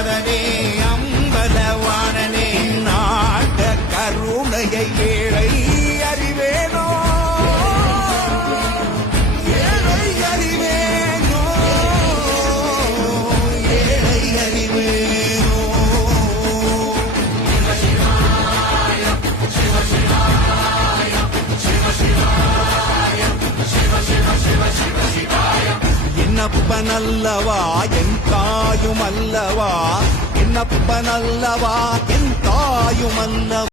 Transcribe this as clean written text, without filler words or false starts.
நாதனே அம்பலவாணனே நாட கருணையை ஏழை அறிவேனோ ஏழை அறிவேனோ ஏழை அறிவேனோ என்னப்பனல்லவா என் தாயும் அல்லவா என்னப்பனல்லவா என் தாயும் அல்லவா